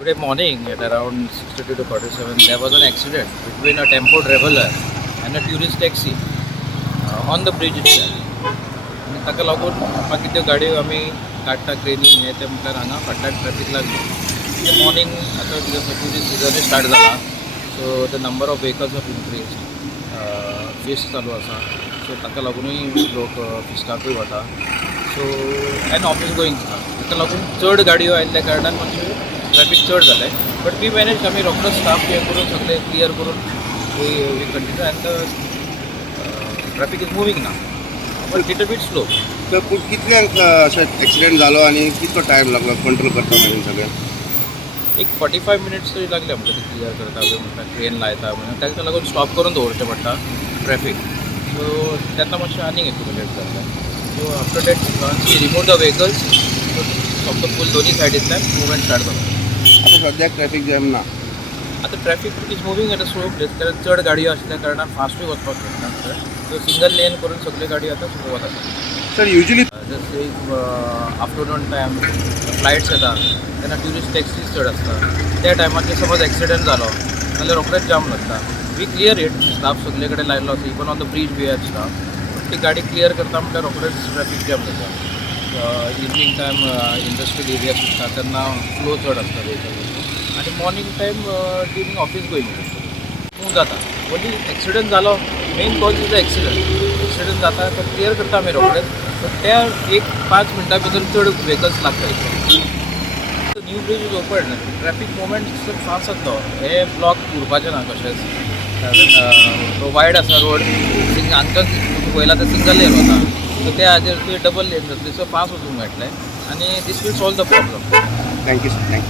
Today morning at around 62 to 47, there was an accident between a tempo traveler and a tourist taxi on the bridge itself. आनी ताका लागून बाकी त्यो गाडयो आमी काडटा क्रेनी हे ते म्हटल्यार हांगा फाटल्यान ट्रॅफिक लागली मॉर्निंग आतां कितें आसा टुरिस्ट सिजनूय स्टार्ट जाला so the number of vehicles of increase fest चालू आसा सो ताका लागूनय लोक फिस्टाकूय वता सो एन ऑफीस गोईंग ताका लागून चड गाडयो आयिल्ल्या कारणान मातशें ट्रॅफिक चड जालें बट वी मॅनेज आमी रोखडोच स्टाफ हे करून सगळें क्लियर करून we continue and the traffic is moving ना बट लिटल बीट स्लो. तर कितल्यांक अशें एक्सिडेंट जालो आनी कितलो टायम लागलो कंट्रोल करता मागीर सगळें? एक 45 मिनिट्स तरी लागले आमकां ते क्लियर करता म्हणटा ट्रेन लायता म्हणून ताका लागून स्टॉप करून दवरचें पडटा ट्रॅफिक सो तेन्ना मातशें आनीक एक्युमुलेट जाता so after that once we remove the vehicles फक्त फूल दोन्ही सायडींतल्यान मुवमेंट स्टार्ट जाता. आतां सद्याक ट्रॅफिक जॅम ना. आतां traffic is moving at a slow place कारण चड गाडयो आसल्या कारणान फास्टूय वचपाक मेळना सो सिंगल लेन करून सगळ्यो गाडयो आतां सुरू वता. सर युजली जस्ट एक आफ्टरनून टायम फ्लायट्स येता तेन्ना ट्युरिस्ट टॅक्सीज चड आसता त्या टायमाचेर समज एक्सिडेंट जालो जाल्यार रोखडेच जाम लागता वी क्लियर इट स्टाफ सगळे कडेन लायलो आसा even on the bridge we have staff ती गाडी क्लियर करता म्हटल्यार रोखडेच ट्रॅफिक जॅम जाता. इवनिंग टायम इंडस्ट्रियल एरिया सुट्टा तेन्ना फ्लो चड आसता वेहिकल आनी morning time during office going smooth जाता ओन्ली एक्सिडेंट जालो main cause is the accident जाता तो क्लियर करता आमी रोखडेच सो त्या एक 5 मिनटां भितर चड व्हेकल्स लागता. New bridge is open traffic movement fast जाता हे ब्लॉक उरपाचें ना कशेंच कारण तो वायड आसा रोड हांगा पयला ते सिंगल लेन वता सो त्या हाजेर डबल लेन जातली सो फास्ट वचूंक मेळटलें आनी this will solve the problem. Thank you sir. Thank you.